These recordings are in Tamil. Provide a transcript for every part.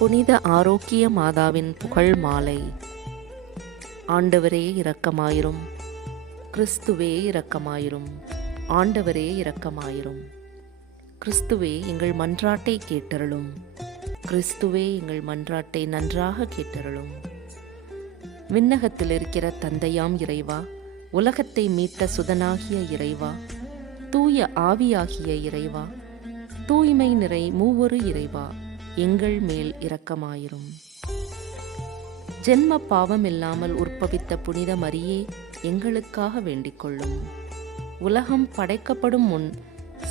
புனித ஆரோக்கிய மாதாவின் புகழ் மாலை. ஆண்டவரே இரக்கமாயிரும். கிறிஸ்துவே இரக்கமாயிரும். ஆண்டவரே இரக்கமாயிரும். கிறிஸ்துவே எங்கள் மன்றாட்டை கேட்டருளும். கிறிஸ்துவே எங்கள் மன்றாட்டை நன்றாக கேட்டருளும். விண்ணகத்தில் இருக்கிற தந்தையாம் இறைவா, உலகத்தை மீட்ட சுதனாகிய இறைவா, தூய ஆவியாகிய இறைவா, தூய்மை நிறை மூவொரு இறைவா, எங்கள் மேல் இரக்கமாயிரும். ஜென்ம பாவம் இல்லாமல் உற்பவித்த புனித மரியே, எங்களுக்காக வேண்டிக் கொள்ளும். உலகம் படைக்கப்படும் முன்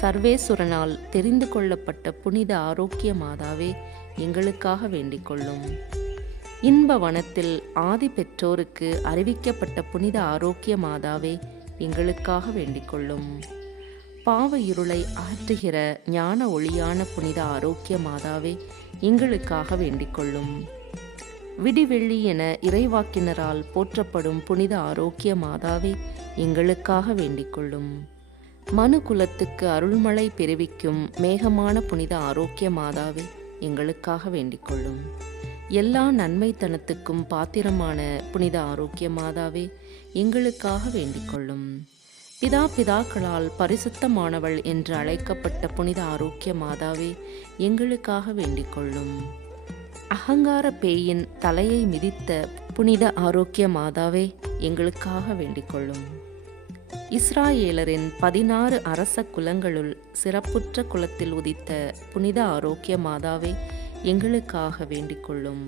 சர்வேசுரனால் தெரிந்து கொள்ளப்பட்ட புனித ஆரோக்கிய மாதாவே, எங்களுக்காக வேண்டிக் கொள்ளும். இன்ப வனத்தில் ஆதி பெற்றோருக்கு அறிவிக்கப்பட்ட புனித ஆரோக்கிய மாதாவே, எங்களுக்காக வேண்டிக் கொள்ளும். பாவ இருளை அகற்றுகிற ஞான ஒளியான புனித ஆரோக்கிய மாதாவே, எங்களுக்காக வேண்டிக் கொள்ளும். விடிவெள்ளி என இறைவாக்கினரால் போற்றப்படும் புனித ஆரோக்கிய மாதாவே, எங்களுக்காக வேண்டிக் கொள்ளும். மனு குலத்துக்கு அருள்மழை பெருவிக்கும் மேகமான புனித ஆரோக்கிய மாதாவே, எங்களுக்காக வேண்டிக் கொள்ளும். எல்லா நன்மைத்தனத்துக்கும் பாத்திரமான புனித ஆரோக்கிய மாதாவே, எங்களுக்காக வேண்டிக் கொள்ளும். பிதாக்களால் பரிசுத்தமானவள் என்று அழைக்கப்பட்ட புனித ஆரோக்கிய மாதாவே, எங்களுக்காக வேண்டிக் கொள்ளும். அகங்கார பேயின் தலையை மிதித்த புனித ஆரோக்கிய மாதாவே, எங்களுக்காக வேண்டிக் கொள்ளும். இஸ்ராயேலரின் 16 அரச குலங்களுள் சிறப்புற்ற குலத்தில் உதித்த புனித ஆரோக்கிய மாதாவே, எங்களுக்காக வேண்டிக் கொள்ளும்.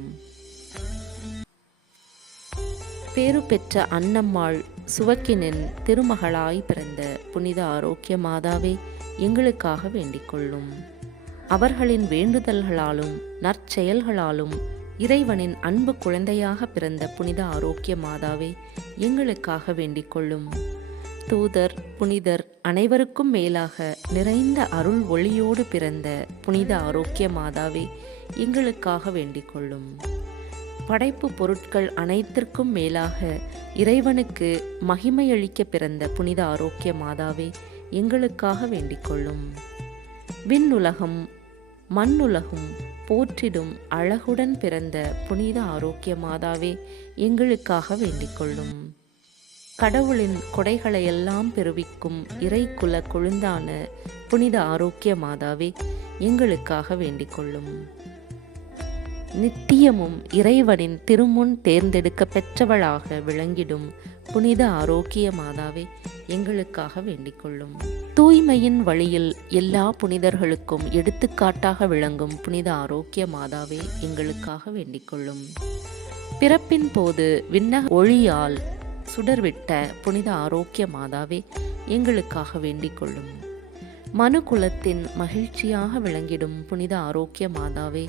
பேறு பெற்ற அன்னம்மாள் சுவக்கினின் திருமகளாய் பிறந்த புனித ஆரோக்கிய மாதாவே, எங்களுக்காக வேண்டிக் கொள்ளும். அவர்களின் வேண்டுதல்களாலும் நற்செயல்களாலும் இறைவனின் அன்பு குழந்தையாக பிறந்த புனித ஆரோக்கிய மாதாவே, எங்களுக்காக வேண்டிக் கொள்ளும். தூதர் புனிதர் அனைவருக்கும் மேலாக நிறைந்த அருள் ஒளியோடு பிறந்த புனித ஆரோக்கிய மாதாவே, எங்களுக்காக வேண்டிக் கொள்ளும். படைப்பு பொருட்கள் அனைத்திற்கும் மேலாக இறைவனுக்கு மகிமையளிக்க பிறந்த புனித ஆரோக்கிய மாதாவே, எங்களுக்காக வேண்டிக் கொள்ளும். விண்ணுலகம் மண்ணுலகும் போற்றிடும் அழகுடன் பிறந்த புனித ஆரோக்கிய மாதாவே, எங்களுக்காக வேண்டிக் கொள்ளும். கடவுளின் கொடைகளையெல்லாம் பெறுவிக்கும் இறைக்குல கொழுந்தான புனித ஆரோக்கிய மாதாவே, எங்களுக்காக வேண்டிக் கொள்ளும். நித்தியமும் இறைவனின் திருமுன் தேர்ந்தெடுக்க பெற்றவளாக விளங்கிடும் புனித ஆரோக்கிய மாதாவே, எங்களுக்காக வேண்டிக் கொள்ளும். தூய்மையின் வழியில் எல்லா புனிதர்களுக்கும் எடுத்துக்காட்டாக விளங்கும் புனித ஆரோக்கிய மாதாவே, எங்களுக்காக வேண்டிக் கொள்ளும். பிறப்பின் போது விண்ணக ஒளியால் சுடர்விட்ட புனித ஆரோக்கிய மாதாவே, எங்களுக்காக வேண்டிக் கொள்ளும். மனு குலத்தின் மகிழ்ச்சியாக விளங்கிடும் புனித ஆரோக்கிய மாதாவே,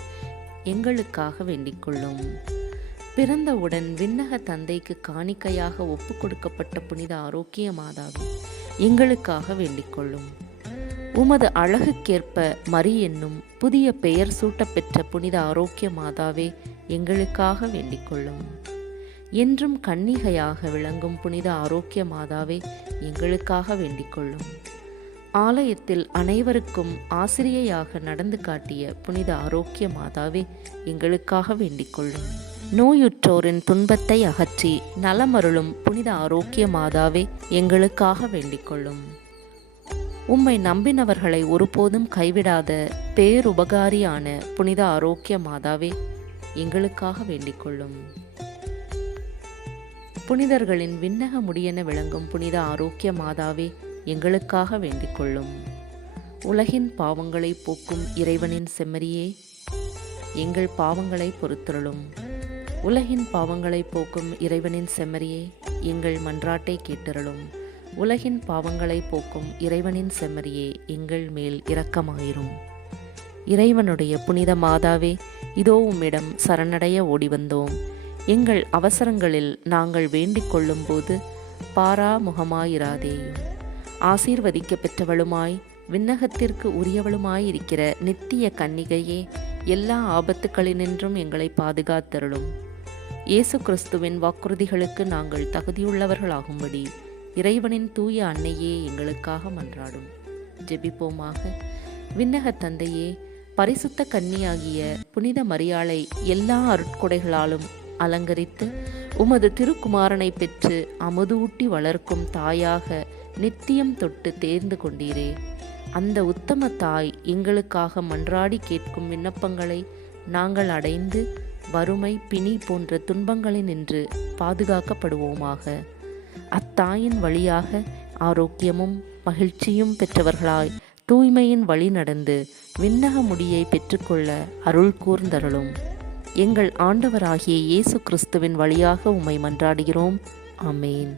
எங்களுக்காக வேண்டிக் கொள்ளும். பிறந்தவுடன் விண்ணக தந்தைக்கு காணிக்கையாக ஒப்பு கொடுக்கப்பட்ட புனித ஆரோக்கிய மாதாவே, எங்களுக்காக வேண்டிக் கொள்ளும். உமது அழகுக்கேற்ப மரி என்னும் புதிய பெயர் சூட்டப்பெற்ற புனித ஆரோக்கிய மாதாவே, எங்களுக்காக வேண்டிக் கொள்ளும். என்றும் கன்னிகையாக விளங்கும் புனித ஆரோக்கிய மாதாவே, எங்களுக்காக வேண்டிக் கொள்ளும். ஆலயத்தில் அனைவருக்கும் ஆசிரியையாக நடந்து காட்டிய புனித ஆரோக்கிய மாதாவே, எங்களுக்காக வேண்டிக் கொள்ளும். நோயுற்றோரின் துன்பத்தை அகற்றி நலமருளும் புனித ஆரோக்கிய மாதாவே, எங்களுக்காக வேண்டிக் கொள்ளும். உம்மை நம்பினவர்களை ஒருபோதும் கைவிடாத பேருபகாரியான புனித ஆரோக்கிய மாதாவே, எங்களுக்காக வேண்டிக் கொள்ளும். புனிதர்களின் விண்ணக முடியென விளங்கும் புனித ஆரோக்கிய மாதாவே, எங்களுக்காக வேண்டிக் கொள்ளும். உலகின் பாவங்களை போக்கும் இறைவனின் செம்மறியே, எங்கள் பாவங்களை பொறுத்தருளும். உலகின் பாவங்களை போக்கும் இறைவனின் செம்மறியே, எங்கள் மன்றாட்டை கேட்டருளும். உலகின் பாவங்களை போக்கும் இறைவனின் செம்மறியே, எங்கள் மேல் இரக்கமாயிரும். இறைவனுடைய புனித மாதாவே, இதோ உம்மிடம் சரணடைய ஓடி வந்தோம். எங்கள் அவசரங்களில் நாங்கள் வேண்டிக் கொள்ளும் போது பாராமுகமாயிராதேயும். ஆசீர்வதிக்க பெற்றவளுமாய் விண்ணகத்திற்கு உரியவளுமாயிருக்கிற நித்திய கன்னிகையே, எல்லா ஆபத்துக்களினின்றும் எங்களை பாதுகாத்தருளும். இயேசு கிறிஸ்துவின் வாக்குறுதிகளுக்கு நாங்கள் தகுதியுள்ளவர்களாகும்படி இறைவனின் தூய அன்னையே எங்களுக்காக மன்றாடும். ஜெபிப்போமாக. விண்ணக தந்தையே, பரிசுத்த கன்னியாகிய புனித மரியாளை எல்லா அருட்கொடைகளாலும் அலங்கரித்து உமது திருக்குமாரனை பெற்று அமுதூட்டி வளர்க்கும் தாயாக நித்தியம் தொட்டு தேர்ந்து கொண்டீரே. அந்த உத்தம தாய் எங்களுக்காக மன்றாடி கேட்கும் விண்ணப்பங்களை நாங்கள் அடைந்து வறுமை, பிணி போன்ற துன்பங்களினின்று பாதுகாக்கப்படுவோமாக. அத்தாயின் வழியாக ஆரோக்கியமும் மகிழ்ச்சியும் பெற்றவர்களாய் தூய்மையின் வழி நடந்து விண்ணக முடியை பெற்றுக்கொள்ள அருள் கூர்ந்தருளும். எங்கள் ஆண்டவராகிய இயேசு கிறிஸ்துவின் வழியாக உம்மை மன்றாடுகிறோம். ஆமேன்.